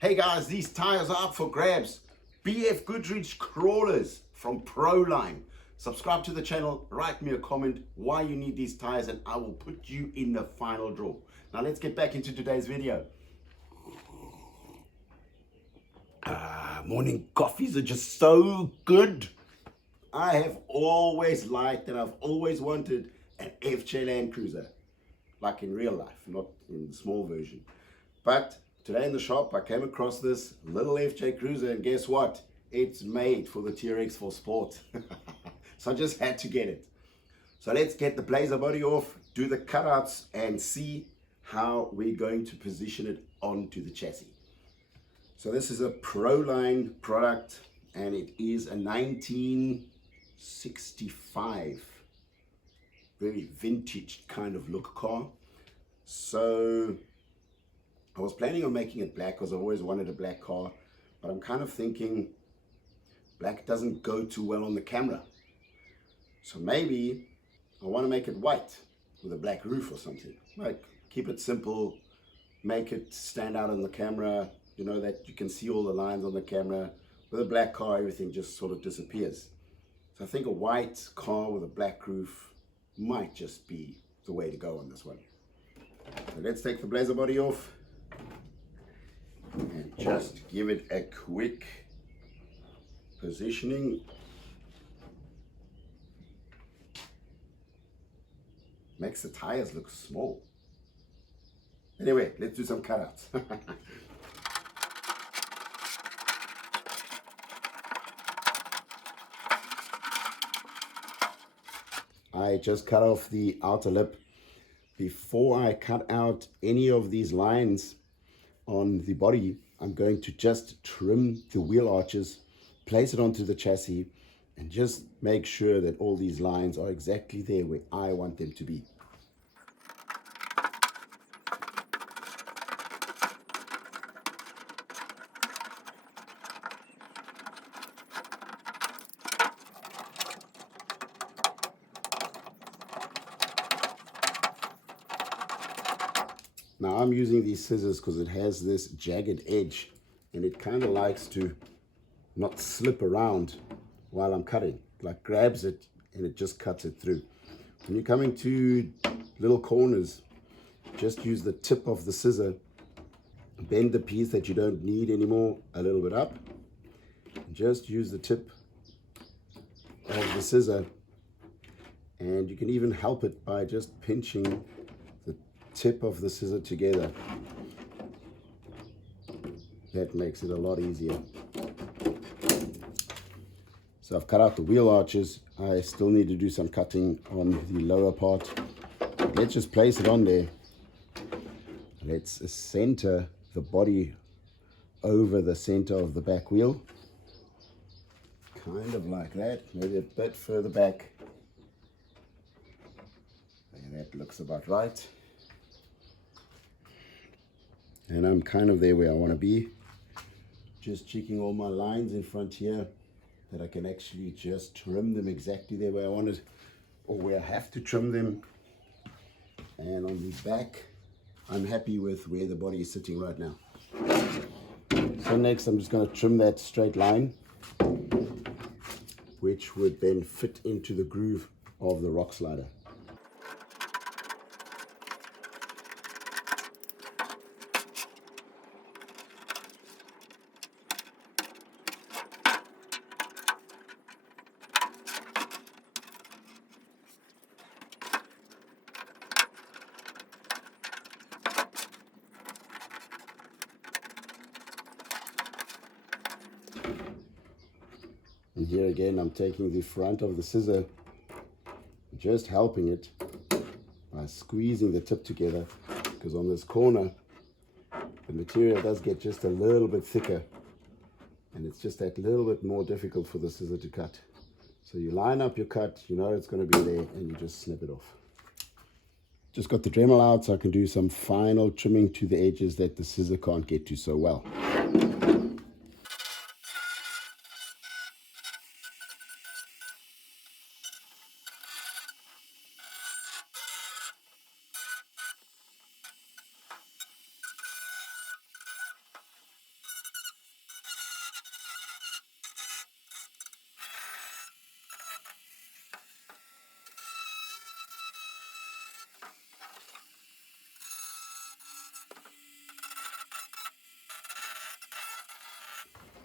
Hey guys, these tires are up for grabs. BF Goodrich crawlers from Proline. Subscribe to the channel, write me a comment why you need these tires, and I will put you in the final draw. Now let's get back into today's video. Morning coffees are just so good. I have always liked and I've always wanted an FJ Land Cruiser, like in real life, not in the small version. But today in the shop I came across this little FJ Cruiser, and guess what? It's made for the TRX for sport. So I just had to get it. So let's get the blazer body off, do the cutouts, and see how we're going to position it onto the chassis. So this is a Proline product, and it is a 1965, very vintage kind of look car. So I was planning on making it black because I've always wanted a black car, but I'm kind of thinking black doesn't go too well on the camera. So maybe I want to make it white with a black roof or something. Like, keep it simple, make it stand out on the camera, you know, that you can see all the lines on the camera. With a black car, everything just sort of disappears. So I think a white car with a black roof might just be the way to go on this one. So let's take the blazer body off and just give it a quick positioning. Makes the tires look small. Anyway, let's do some cutouts. I just cut off the outer lip. Before I cut out any of these lines on the body, I'm going to just trim the wheel arches, place it onto the chassis, and just make sure that all these lines are exactly there where I want them to be. Now I'm using these scissors because it has this jagged edge, and it kind of likes to not slip around while I'm cutting. Like, grabs it and it just cuts it through. When you're coming to little corners, just use the tip of the scissor, bend the piece that you don't need anymore a little bit up, and just use the tip of the scissor, and you can even help it by just pinching the tip of the scissor together. That makes it a lot easier. So I've cut out the wheel arches. I still need to do some cutting on the lower part. Let's just place it on there. Let's center the body over the center of the back wheel. Kind of like that, maybe a bit further back. And that looks about right. And I'm kind of there where I want to be. Just checking all my lines in front here, that I can actually just trim them exactly there where I want it, or where I have to trim them. And on the back, I'm happy with where the body is sitting right now. So next I'm just going to trim that straight line, which would then fit into the groove of the rock slider. And here again, I'm taking the front of the scissor, just helping it by squeezing the tip together, because on this corner, the material does get just a little bit thicker, and it's just that little bit more difficult for the scissor to cut. So you line up your cut, you know it's going to be there, and you just snip it off. Just got the Dremel out so I can do some final trimming to the edges that the scissor can't get to so well.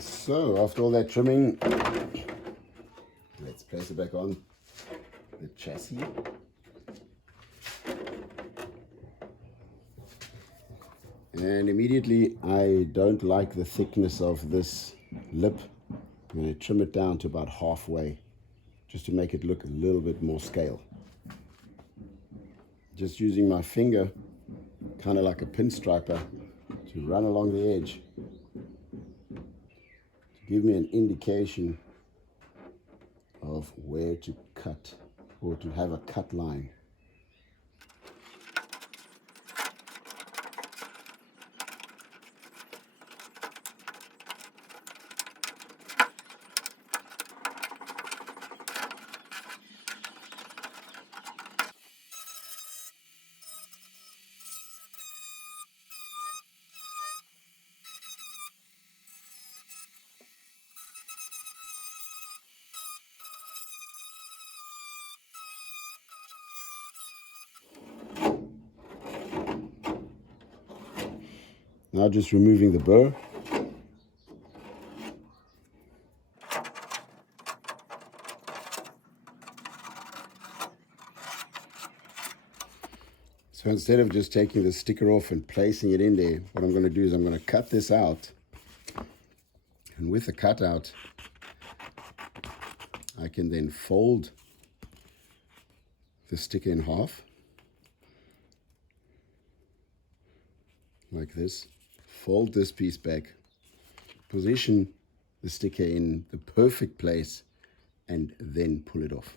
So after all that trimming, let's place it back on the chassis. And immediately, I don't like the thickness of this lip. I'm going to trim it down to about halfway, just to make it look a little bit more scale. Just using my finger, kind of like a pinstriper, to run along the edge, to give me an indication of where to cut, or to have a cut line. Now just removing the burr. So instead of just taking the sticker off and placing it in there, what I'm going to do is I'm going to cut this out. And with the cutout, I can then fold the sticker in half, like this. Fold this piece back, position the sticker in the perfect place, and then pull it off.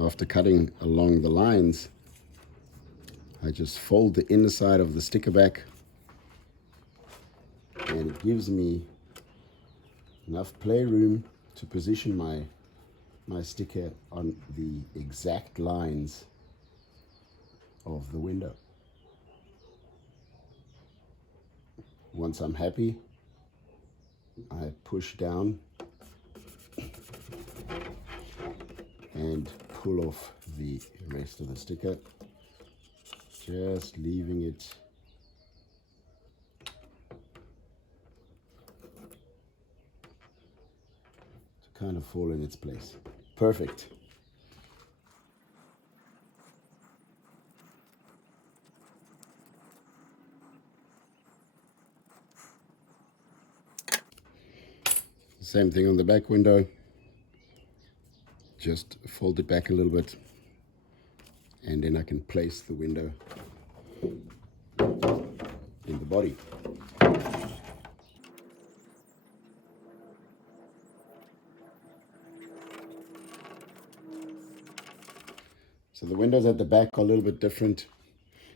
After cutting along the lines, I just fold the inner side of the sticker back, and it gives me enough playroom to position my sticker on the exact lines of the window. Once I'm happy, I push down and pull off the rest of the sticker, just leaving it to kind of fall in its place. Perfect. Same thing on the back window. Just fold it back a little bit, and then I can place the window in the body. So the windows at the back are a little bit different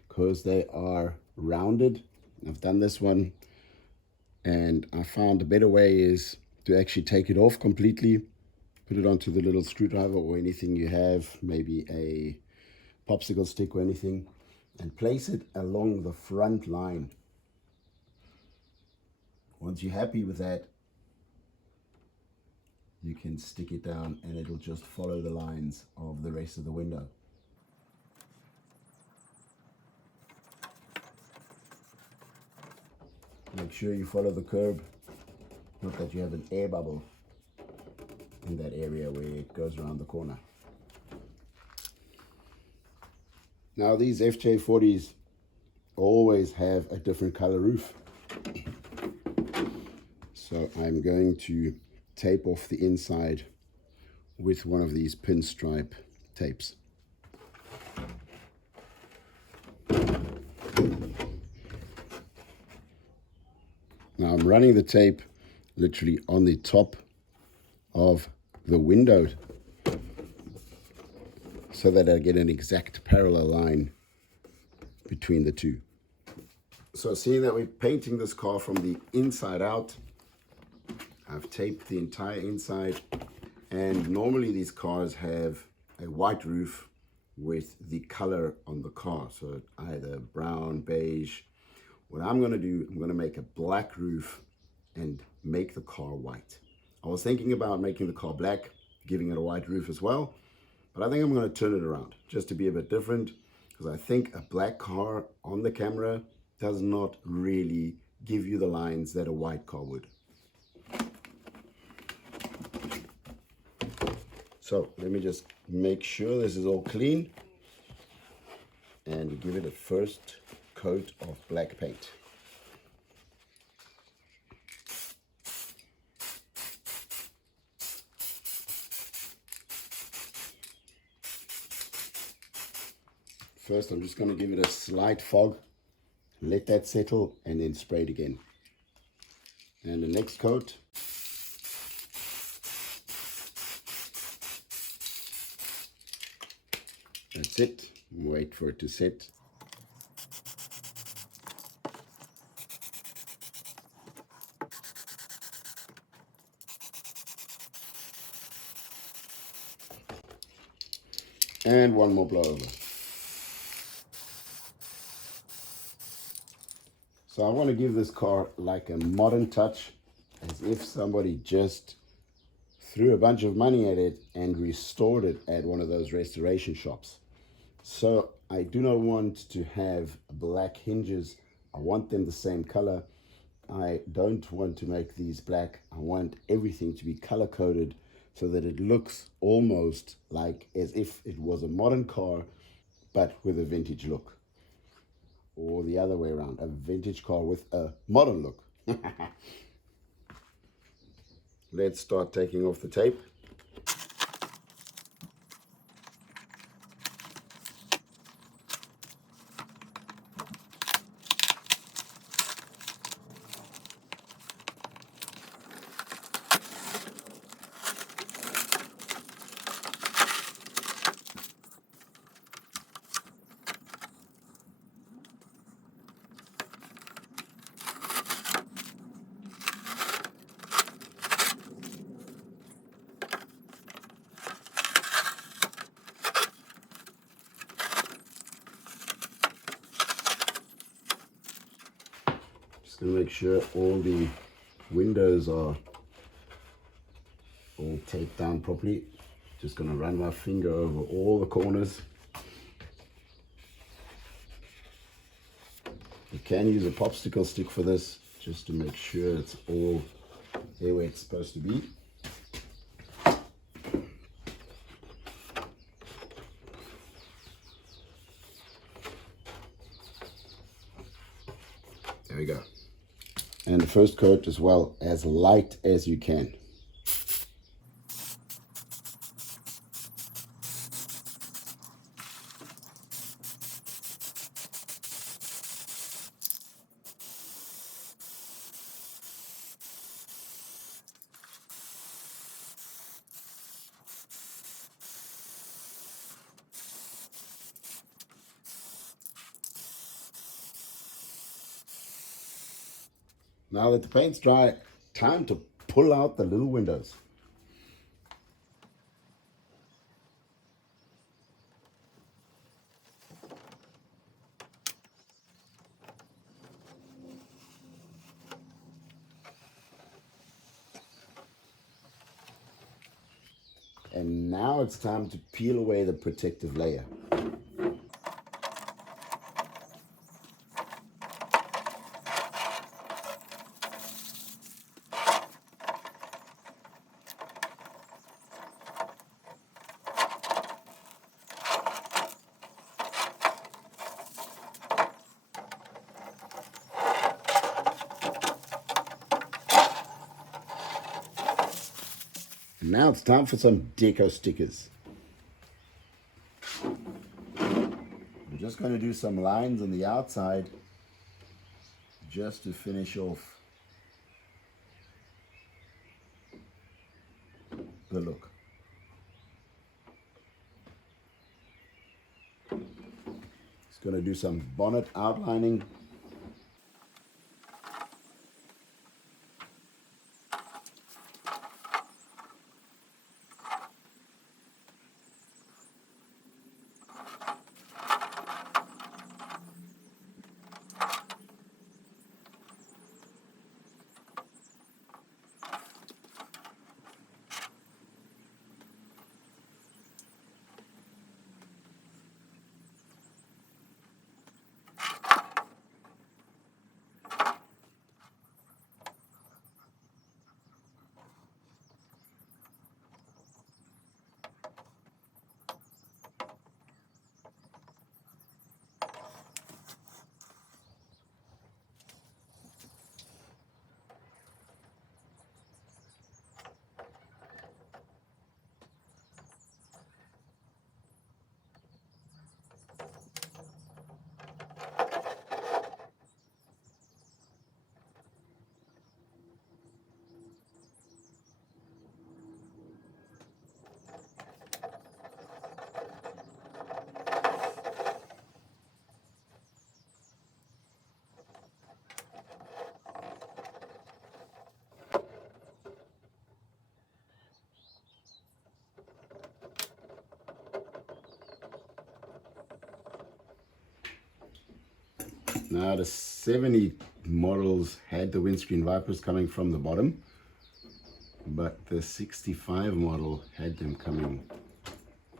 because they are rounded. I've done this one, and I found a better way is to actually take it off completely, put it onto the little screwdriver or anything you have, maybe a popsicle stick or anything, and place it along the front line. Once you're happy with that, you can stick it down and it'll just follow the lines of the rest of the window. Make sure you follow the curb, not that you have an air bubble in that area where it goes around the corner. Now these FJ40s always have a different color roof. So I'm going to tape off the inside with one of these pinstripe tapes. Now I'm running the tape literally on the top of the window so that I get an exact parallel line between the two. So seeing that we're painting this car from the inside out, I've taped the entire inside, and normally these cars have a white roof with the color on the car, so either brown, beige. What I'm going to do, I'm going to make a black roof and make the car white. I was thinking about making the car black, giving it a white roof as well, but I think I'm going to turn it around just to be a bit different, because I think a black car on the camera does not really give you the lines that a white car would. So let me just make sure this is all clean and give it a first coat of black paint. First, I'm just going to give it a slight fog, let that settle, and then spray it again. And the next coat. That's it. Wait for it to set. And one more blow over. So I want to give this car like a modern touch, as if somebody just threw a bunch of money at it and restored it at one of those restoration shops. So I do not want to have black hinges. I want them the same color. I don't want to make these black. I want everything to be color coded so that it looks almost like as if it was a modern car, but with a vintage look. Or the other way around, a vintage car with a modern look. Let's start taking off the tape. Just going to make sure all the windows are all taped down properly. Just going to run my finger over all the corners. You can use a popsicle stick for this, just to make sure it's all there where it's supposed to be. There we go. And the first coat as well, as light as you can. Now that the paint's dry, time to pull out the little windows. And now it's time to peel away the protective layer. And now it's time for some deco stickers. I'm just going to do some lines on the outside just to finish off the look. Just going to do some bonnet outlining. Now the 70 models had the windscreen wipers coming from the bottom, but the 65 model had them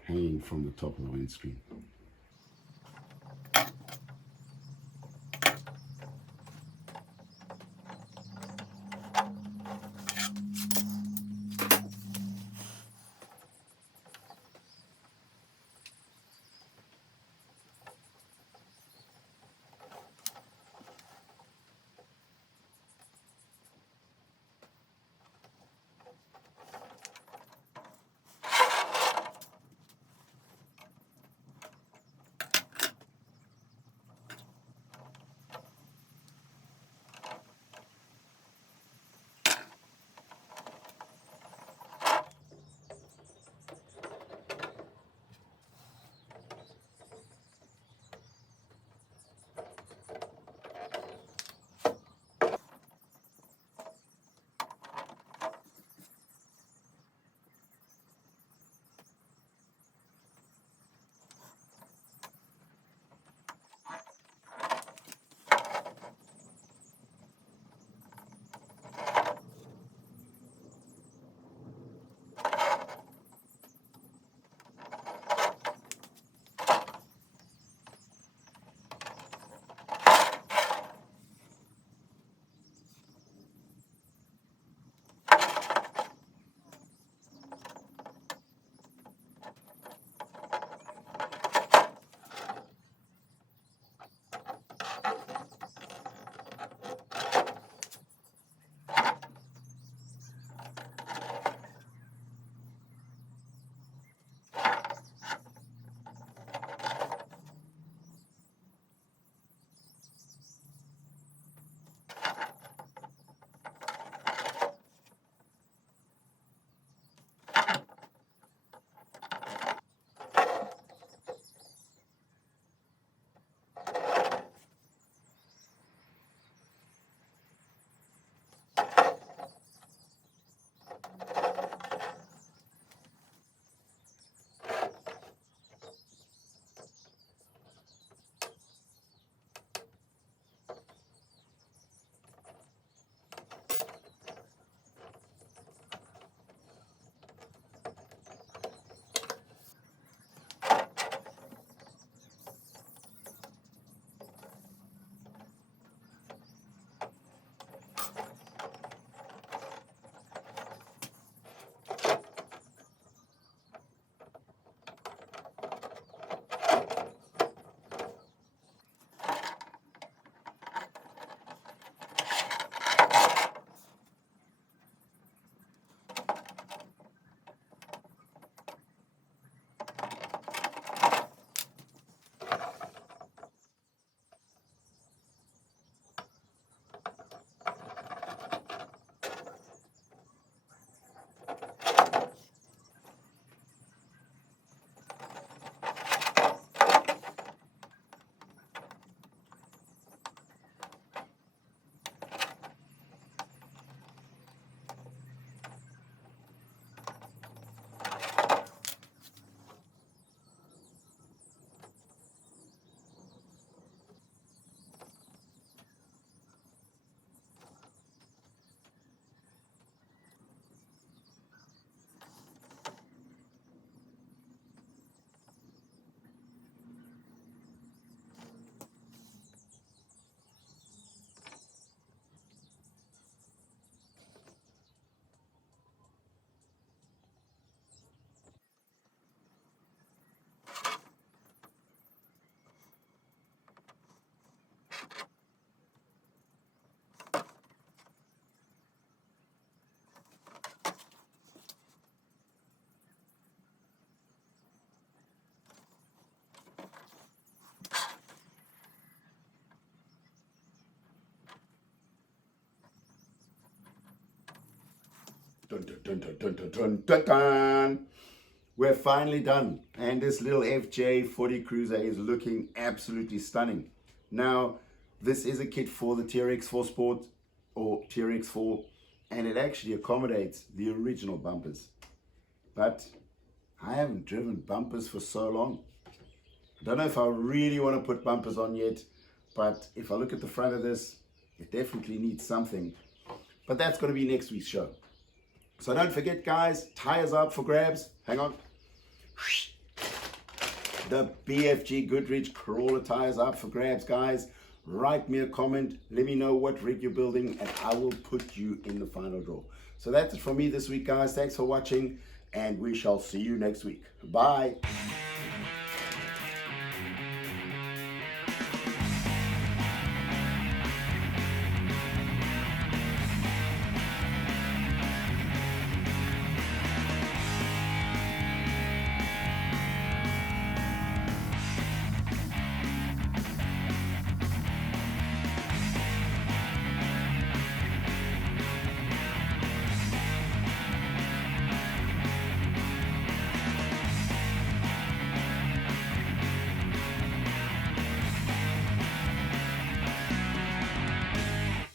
hanging from the top of the windscreen. Dun, dun, dun, dun, dun, dun, dun, dun, dun. We're finally done, and this little FJ40 Cruiser is looking absolutely stunning. Now, this is a kit for the TRX4 Sport or TRX4, and it actually accommodates the original bumpers. But I haven't driven bumpers for so long. I don't know if I really want to put bumpers on yet, but if I look at the front of this, it definitely needs something. But that's going to be next week's show. So don't forget, guys, tires are up for grabs. Hang on. The BFG Goodrich crawler tires are up for grabs, guys. Write me a comment. Let me know what rig you're building, and I will put you in the final draw. So that's it for me this week, guys. Thanks for watching, and we shall see you next week. Bye.